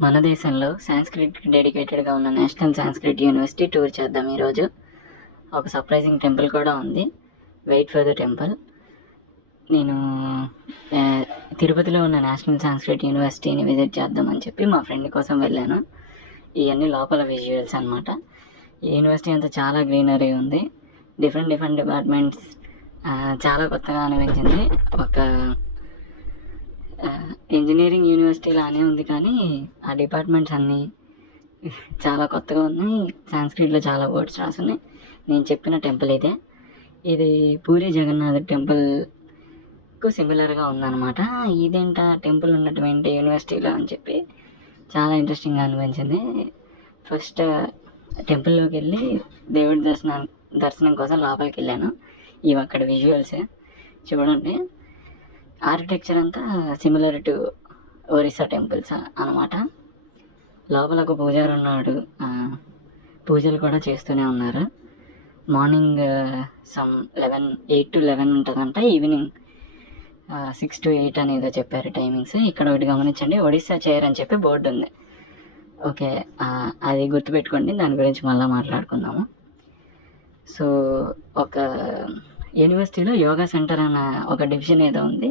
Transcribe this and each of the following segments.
మన దేశంలో సాంస్క్రిట్కి డెడికేటెడ్గా ఉన్న నేషనల్ సాంస్క్రిట్ యూనివర్సిటీ టూర్ చేద్దాం ఈరోజు. ఒక సర్ప్రైజింగ్ టెంపుల్ కూడా ఉంది. Wait for the temple. నేను తిరుపతిలో ఉన్న నేషనల్ సాంస్క్రిట్ యూనివర్సిటీని విజిట్ చేద్దామని చెప్పి మా ఫ్రెండ్ కోసం వెళ్ళాను. ఇవన్నీ లోపల విజువల్స్ అనమాట. ఈ యూనివర్సిటీ అంతా చాలా గ్రీనరీ ఉంది. డిఫరెంట్ డిపార్ట్మెంట్స్ చాలా కొత్తగా అనిపించింది. ఒక ఇంజనీరింగ్ యూనివర్సిటీ లానే ఉంది, కానీ ఆ డిపార్ట్మెంట్స్ అన్నీ చాలా కొత్తగా ఉన్నాయి. సాంస్క్రిట్లో చాలా వర్డ్స్ రాసున్నాయి. నేను చెప్పిన టెంపుల్ ఇదే. ఇది పూరి జగన్నాథ్ టెంపుల్కు సిమిలర్గా ఉందన్నమాట. ఇదేంట టెంపుల్ ఉన్నటువంటి యూనివర్సిటీలో అని చెప్పి చాలా ఇంట్రెస్టింగ్గా అనిపించింది. ఫస్ట్ టెంపుల్లోకి వెళ్ళి దేవుడి దర్శనం కోసం లోపలికి వెళ్ళాను. ఇవి అక్కడ విజువల్స్ చూడండి. ఆర్కిటెక్చర్ అంతా సిమిలర్ టు ఒరిస్సా టెంపుల్స్ అనమాట. లోపల ఒక పూజారి ఉన్నాడు. పూజలు కూడా చేస్తూనే ఉన్నారు. మార్నింగ్ 8 to 11 ఉంటుందంట. ఈవినింగ్ 6 to 8 అనేదో చెప్పారు టైమింగ్స్. ఇక్కడ ఒకటి గమనించండి, ఒడిస్సా చైర్ అని చెప్పి బోర్డు ఉంది. ఓకే, అది గుర్తుపెట్టుకోండి. దాని గురించి మళ్ళీ మాట్లాడుకుందాము. సో ఒక యూనివర్సిటీలో యోగా సెంటర్ అన్న ఒక డివిజన్ ఏదో ఉంది.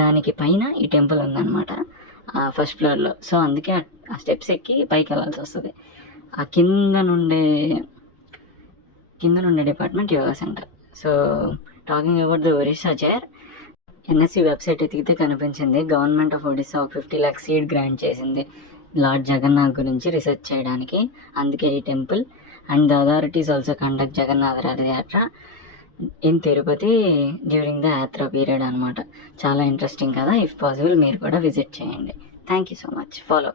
దానికి పైన ఈ టెంపుల్ ఉందన్నమాట, ఫస్ట్ ఫ్లోర్లో. సో అందుకే ఆ స్టెప్స్ ఎక్కి పైకి వెళ్ళాల్సి వస్తుంది. ఆ కింద నుండే department yoga centre. So talking about the Orissa chair, NSC website ఎతికితే కనిపించింది. గవర్నమెంట్ ఆఫ్ ఒడిస్సా ఒక 50 lakhs సీడ్ గ్రాంట్ చేసింది లార్డ్ జగన్నాథ్ గురించి రీసెర్చ్ చేయడానికి. అందుకే ఈ temple. And the authorities also conduct Jagannath Rathyatra in Tirupati during the yatra period అనమాట. చాలా ఇంట్రెస్టింగ్ కదా. ఇఫ్ పాసిబుల్ మీరు కూడా విజిట్ చేయండి. Thank you so much. Follow.